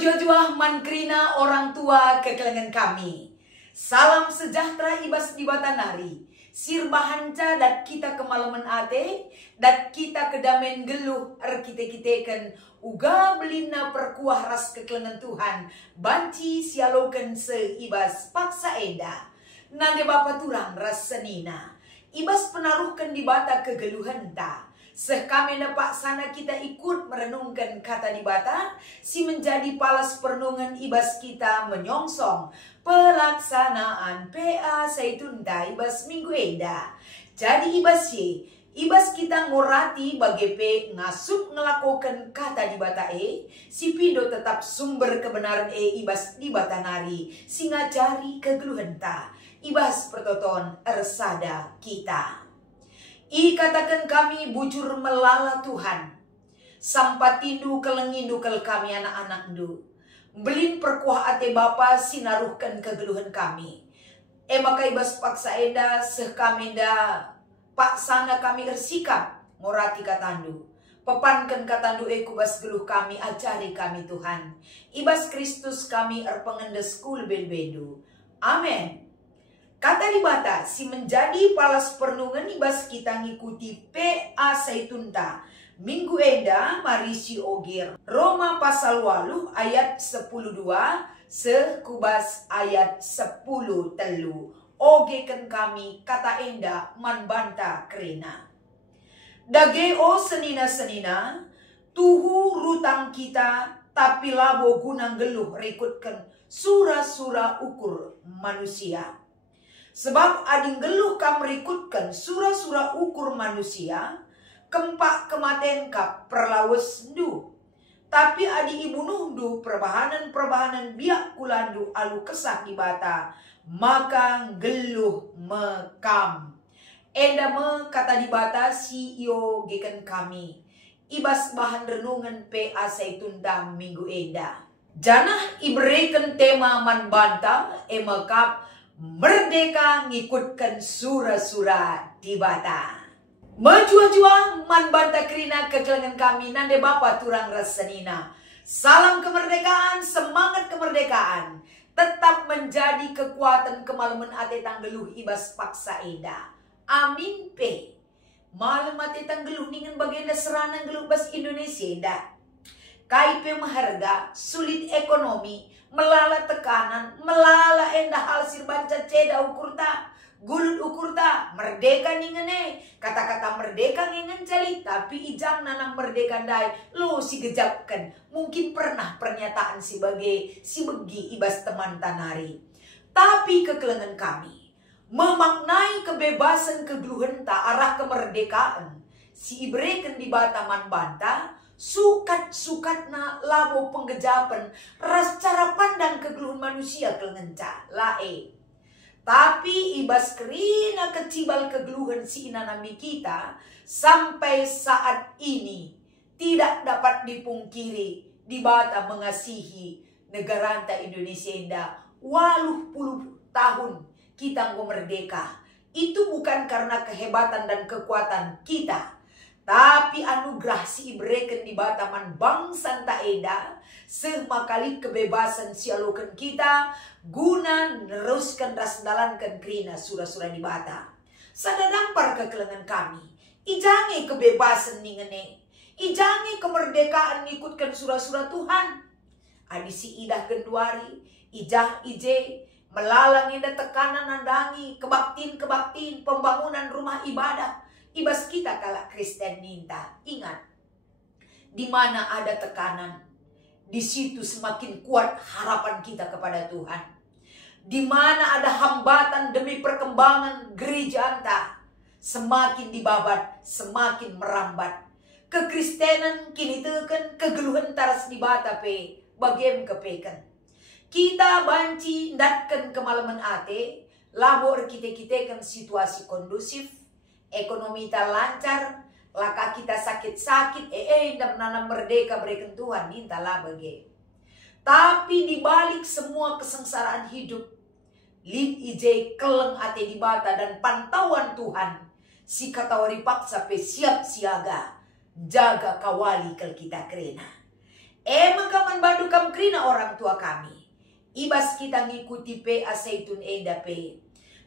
Menjuah-juah mankrina orang tua kekelengan kami. Salam sejahtera ibas di batanari. Sirbahanca dat kita kemalaman ate, dat kita kedamen geluh kita-kitakan uga belina perkuah ras kekelengan Tuhan. Banci sialoken seibas paksa eda. Nage bapa turang ras senina. Ibas penaruhkan di bata kegeluhan ta. Sekami nepak sana kita ikut merenungkan kata di bata, si menjadi palas perenungan ibas kita menyongsong pelaksanaan PA Seitunta ibas minggu eda. Jadi ibas kita ngorati bagi P ngasup ngelakukan kata di bata si pindo tetap sumber kebenaran ibas di bata nari, si ngajari kegeluhan ta, ibas pertoton ersada kita. Katakan kami bujur melala Tuhan. Sampai tindu kelengindu kel kami anak-anak du. Belin perkuah ate bapa sinaruhkan kegeluhan kami. Maka ibas paksa eda seh kami da paksana kami ersikap ngorati katandu. Pepankan katandu kubas geluh kami ajari kami Tuhan. Ibas Kristus kami erpengendes kul bedu. Amin. Kata di bata, si menjadi palas perenungan ibas kita ngikuti PA Seitunta. Minggu eda, mari si ogir. Roma pasal 8 ayat 10:2, sekubas ayat 10 telu. Ogeken kami kata enda manbanta kerena. Dageo senina-senina, tuhu rutang kita, tapi labo gunang geluh rekutkan sura-sura ukur manusia. Sebab ading geluh kam merikutkan sura-sura ukur manusia, kempak kematen kap perlawes du. Tapi adi ibu nuhdu perbahanan biak kulandu alu kesah di bata, maka geluh mekam. Enda me kata di bata CEO geken kami. Ibas bahan renungan PA Seitunta minggu enda. Janah ibereken tema manbanta emekap merdeka ngikutkan sura-sura di bata. Menjuah-juah man banta kerina kekelengan kami nande bapa turang rasenina. Salam kemerdekaan, semangat kemerdekaan. Tetap menjadi kekuatan kemalaman ate tanggeluh ibas paksa eda. Amin pe. Malam ate tanggeluh ningen bagian seranang geluh bas Indonesia eda. Kaipe maharga, sulit ekonomi, melala tekanan, melala endah hal sirbanca ceda ukurta, gulut ukurta, merdeka ningene, kata-kata merdeka ningen cali, tapi ijang nanang merdeka dai, lo si gejapkan, mungkin pernah pernyataan si begi ibas teman tanari. Tapi kekelengan kami, memaknai kebebasan kegeluhan ta arah kemerdekaan, si ibreken di bataman banta, sukat-sukatna labo penggejapan ras cara pandang kegeluhan manusia kelengenca lae. Tapi ibas kerina kecibal kegeluhan si inanami kita sampai saat ini tidak dapat dipungkiri di bata mengasihi negara Indonesia indah 80 tahun kita merdeka. Itu bukan karena kehebatan dan kekuatan kita, tapi anugerah si ibreken di bataman bangsa taeda semakali kebebasan sialokan kita guna neruskan ras dalankan kerina sura-sura di bata. Sadadampar kekelengan kami, ijangi kebebasan ningene, ijangi kemerdekaan ngikutkan sura-sura Tuhan. Adi si idah genduari, ijah ije, melalang indah tekanan nandangi, kebaktin, pembangunan rumah ibadah. Ibas kita kala Kristen ninta, ingat, di mana ada tekanan, di situ semakin kuat harapan kita kepada Tuhan. Di mana ada hambatan demi perkembangan gereja anta, semakin dibabat, semakin merambat. Kekristenan kini teken kegeluhan taras di bata pe, bagem kepeken. Kita banci ndatken kemalaman ate, labor kita-kitakan situasi kondusif, ekonomi kita lancar, laka kita sakit-sakit, indah menanam merdeka berikan Tuhan, intalah bagi. Tapi dibalik semua kesengsaraan hidup, lid ije keleng ate di bata dan pantauan Tuhan, si katawari paksa pe siap siaga, jaga kawali kel kita kerena. Maka manbandu kam kerina orang tua kami. Ibas kita ngikuti pe aseitun enda pe.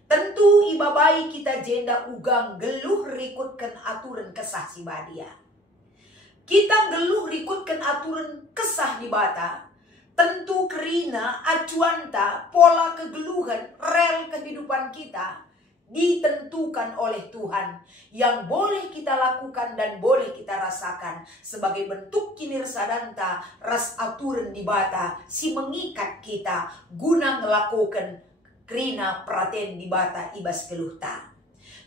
Tentu ibabai kita jenda ugang geluh rikutkan aturan kesah si badia. Kita geluh rikutkan aturan kesah di bata. Tentu kerina acuanta pola kegeluhan rel kehidupan kita ditentukan oleh Tuhan yang boleh kita lakukan dan boleh kita rasakan sebagai bentuk kinirsadanta ras aturan di bata si mengikat kita guna melakukan kerina praten di bata ibas keluhta.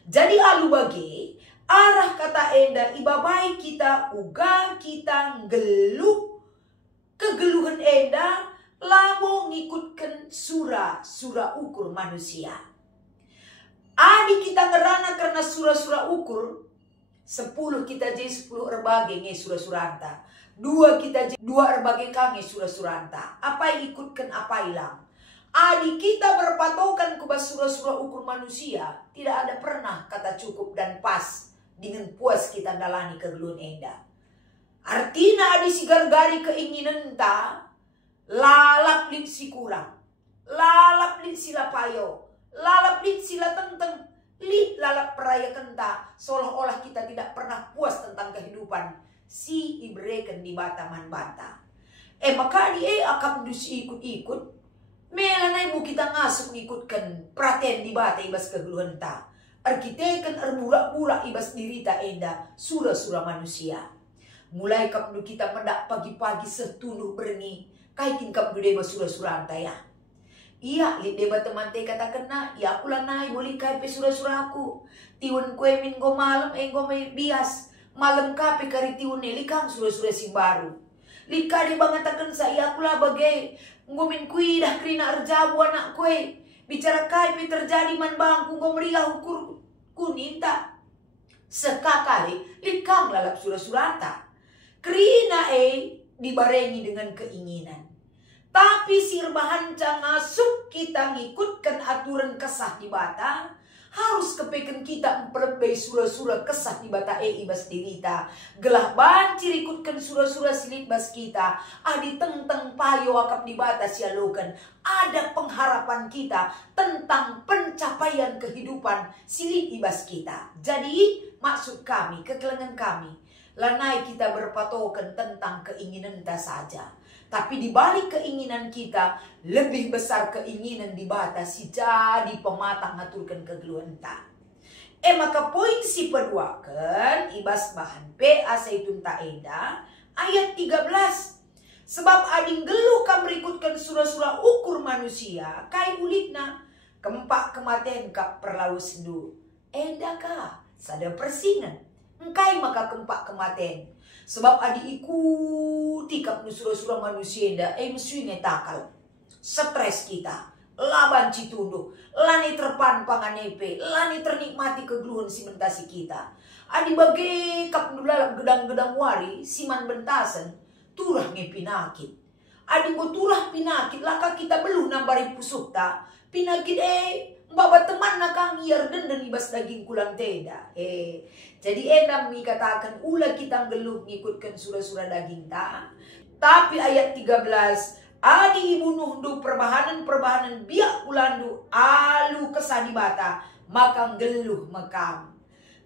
Jadi alu bagi arah kata enda ibabai kita uga kita geluh kegeluhan enda labo ngikutkan surah ukur manusia. Adi kita ngerana karena surah ukur 10 kita jadi 10 erbage nge surah-suranta. 2 kita jadi 2 erbage kange surah-suranta. Apa ikutkan apa hilang. Adi kita berpatokan ke surah ukur manusia. Tidak ada pernah kata cukup dan pas dengan puas kita dalani kegeluhan enda. Artinya adi si gargari keinginan ta lalap lip si kurang. Lalap lip si lapayo. Lalap lip sila tenteng, lip lalap peraya kenta, seolah-olah kita tidak pernah puas tentang kehidupan si ibreken di bataman bata. Maka di akam dus ikut-ikut, melanai bu kita ngasuk ikutkan praten di bata ibas kegeluhan ta. Arkiteken erburak-burak ibas dirita enda, surah-surah manusia. Mulai kapdu kita mendak pagi-pagi setunuh berni, kaikin kapdu deba surah-surah anta ya. Iya, debat teman te kata kena, ya aku lah naik boleh kai pe surah-surah aku. Tiun kue minggu malam, enggo me bias. Malam kape kari tiun likang surah-surah si baru. Lika de bangatakan saya aku lah bagai. Ngomin kui dah kerina erjabu anak kue. Bicara kai pe terjadi man bangku ngomriah ukur kuninta. Sekakali likang lalap surah-surah ta. Kerina dibarengi dengan keinginan. Tapi sirbahan ngasuk kita ngikutkan aturan kesah di bata. Harus kepeken kita memperbaiki surah-surah kesah di bata ibas dirita. Gelah bancir ikutkan surah-surah silip bas kita. Adi tentang payo akap di bata sialukan. Ada pengharapan kita tentang pencapaian kehidupan silip ibas kita. Jadi maksud kami, kekelengan kami. Lanai kita berpatokan tentang keinginan kita saja. Tapi di balik keinginan kita, lebih besar keinginan di batas si jadi pematang ngaturkan kegeluhan ta. Maka poin si peduakan, ibas bahan P aseitun ta enda, ayat 13. Sebab ading geluh kam berikutkan surah-surah ukur manusia, kai ulitna, kempak kematian kap perlalu sendu. Enda ka, sada persingan, engkai maka kempak kematian. Sebab adi ikuti kap surah-surah manusia enda, mesti takal. Stres kita, laban citunduh, lani terpampang anepe, lani ternikmati kegeluhan si mentasi kita. Adi bagai kap nulalap gedang-gedang wari, siman bentasan, turah nge pinakit. Adi go turah pinakit, laka kita belum nambari pusukta, pinakit babat teman nakang iar denden ibas daging kulang teda. Jadi endam katakan ulah kita geluh ngikutkan surah-surah daging ta. Tapi ayat 13, adi ibu nuhdu perbahanan biak ulandu alu kesadibata maka geluh mekam.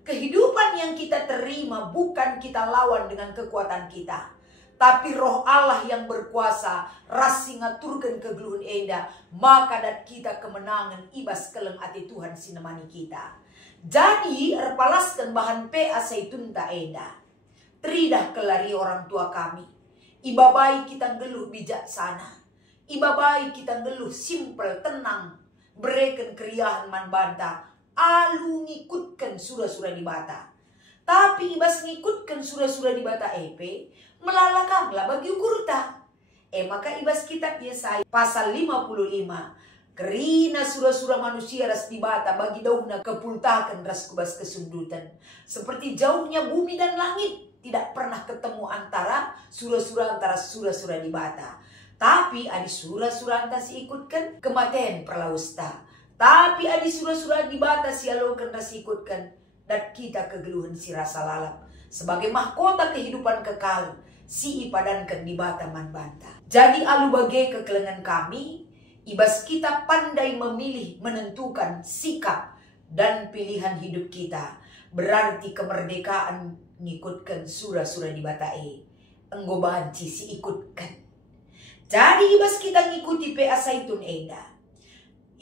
Kehidupan yang kita terima bukan kita lawan dengan kekuatan kita. Tapi roh Allah yang berkuasa rasi ngaturkan kegeluhan enda, maka dat kita kemenangan ibas keleng ati Tuhan sinemani kita. Jadi erpalaskan bahan P aseitun ta enda. Tridah kelari orang tua kami. Ibabai kita geluh bijaksana. Ibabai kita geluh simple tenang. Bereken keriahan man banta. Alu ngikutkan surah-surah di bata. Tapi ibas ngikutkan surah-surah di bata melalakanlah bagi ukurta. Maka ibas kitab Yesaya pasal 55. Kerina surah-surah manusia ras dibata bagi daunna kepultakan ras kubas kesundutan. Seperti jauhnya bumi dan langit. Tidak pernah ketemu antara surah-surah di bata. Tapi adi surah-surah anta si ikutkan kematian perlausta. Tapi adi surah-surah di bata si alokan ras ikutkan. Dan kita kegeluhan si rasa lalap. Sebagai mahkota kehidupan kekal. si ipadankan di bataman banta. Jadi alu bagai kekelengan kami, ibas kita pandai memilih menentukan sikap dan pilihan hidup kita. Berarti kemerdekaan ngikutkan surah-surah di batae. Enggo banci si ikutkan. Jadi ibas kita ngikuti PA Zaitun enda.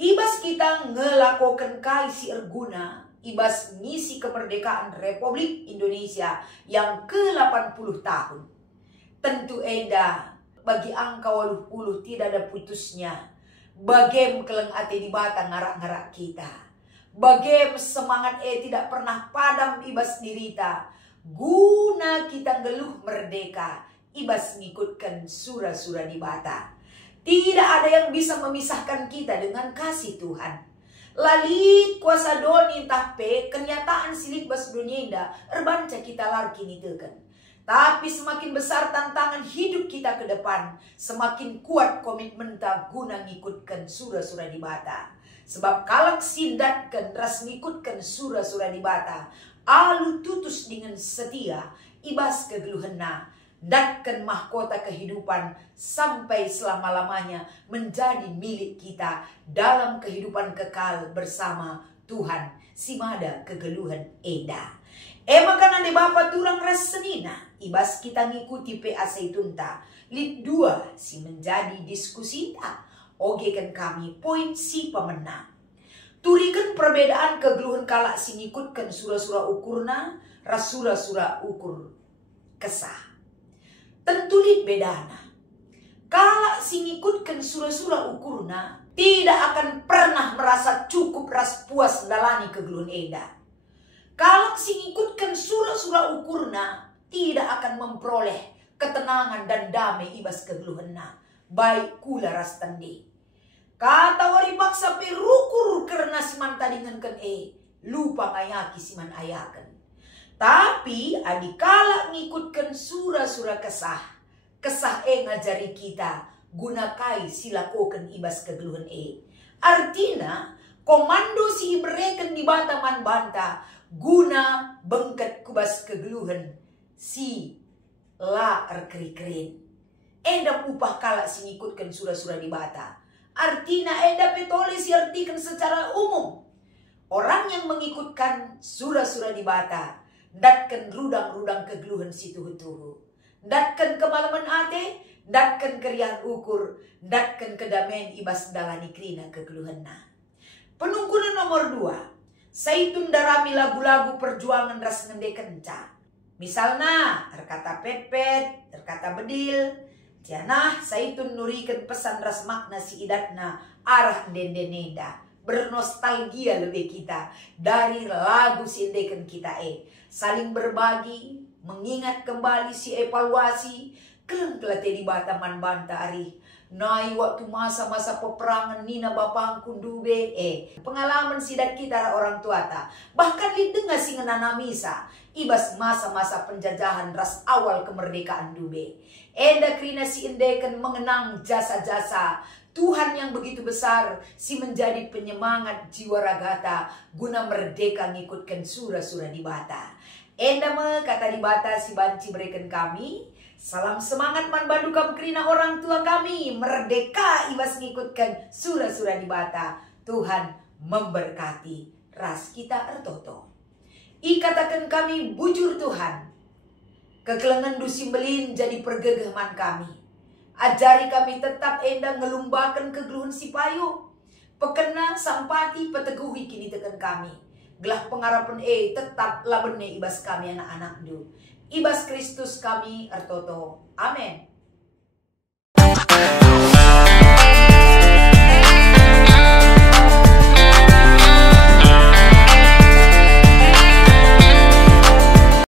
Ibas kita ngelakukan kai si erguna. Ibas ngisi kemerdekaan Republik Indonesia yang ke-80 tahun. Tentu enda bagi angka 80 tidak ada putusnya. Bagem keleng ate di bata ngarak-ngarak kita. Bagem semangat tidak pernah padam ibas dirita. Guna kita ngeluh merdeka. Ibas ngikutkan surah-surah di bata. Tidak ada yang bisa memisahkan kita dengan kasih Tuhan. Lali kuasa doni tape kenyataan silik bas dunia erbanca kita larki nitekan. Tapi semakin besar tantangan hidup kita ke depan, semakin kuat komitmen tak guna ngikutkan surah-surah di bata. Sebab kalak sindatkan ras ngikutkan surah-surah di bata, alu tutus dengan setia, ibas kegeluhena, datkan mahkota kehidupan sampai selama-lamanya menjadi milik kita dalam kehidupan kekal bersama Tuhan. Simada kegeluhan eda. Makanan de Bapa turang ras senina, ibas kita ngikuti PA Zaitun ta. Lid 2 si menjadi diskusi ta. Ogekan kami poin si pemenang. Turikan perbedaan kegeluhan kalak si ngikutkan surah-surah ukurna, ras surah-surah ukur kesah. Tentu lid bedana. Kalak si ngikutkan surah-surah ukurna, tidak akan pernah merasa cukup ras puas dalani kegeluhan eda. Kalak si ngikutkan surah-surah ukurna, tidak akan memperoleh ketenangan dan damai ibas kegeluhanna. Baik kula ras tandi. Kata wari paksa perukur karena siman tadingan kan lupa ngayaki siman ayakan. Tapi adikala ngikutkan surah-surah kesah. Kesah ngajari kita gunakai silakokan ibas kegeluhan Artinya komando si ibreken di bataman banta guna bengket kubas kegeluhan si la erkeri-kerin. Eda upah kalak si ngikutkan surah-surah di bata. Artinya eda petole si artikan secara umum. Orang yang mengikutkan surah-surah di bata, datkan rudang-rudang kegeluhan si tuhu-tuhu. Datkan kemalaman ate, datkan kerian ukur, datkan kedamaian ibas dalani krina kegeluhanna. Penunggunan nomor 2. Zaitun darami lagu-lagu perjuangan ras ngende kenca. Misalnya, terkata pet-pet, terkata bedil, tianah Zaitun nurikan pesan ras makna si idatna arah dendeneda. Bernostalgia lebih kita dari lagu si indekan kita saling berbagi, mengingat kembali si evaluasi, keleng kelate di bataman banta ari. Nai waktu masa-masa peperangan nina bapangku dube pengalaman sidat kita orang tua ta. Bahkan lidenga si ngenana misa ibas masa-masa penjajahan ras awal kemerdekaan dube. Enda krina si indekan mengenang jasa-jasa Tuhan yang begitu besar si menjadi penyemangat jiwa ragata guna merdeka ngikutkan surah-surah di bata. Enda me kata di bata si banci berikan kami. Salam semangat man bandu kam krina orang tua kami. Merdeka ibas ngikutkan surah-surah di bata. Tuhan memberkati ras kita ertoto. Ikatakan kami bujur Tuhan. Kekelengan dusimbelin jadi pergegeman kami. Ajari kami tetap enda ngelumbakan kegeluhan si payu. Pekena sampati peteguhi kini tekan kami. Gelah pengarapan tetap labene ibas kami anak-anak du. Ibas Kristus kami ertoto. Amin.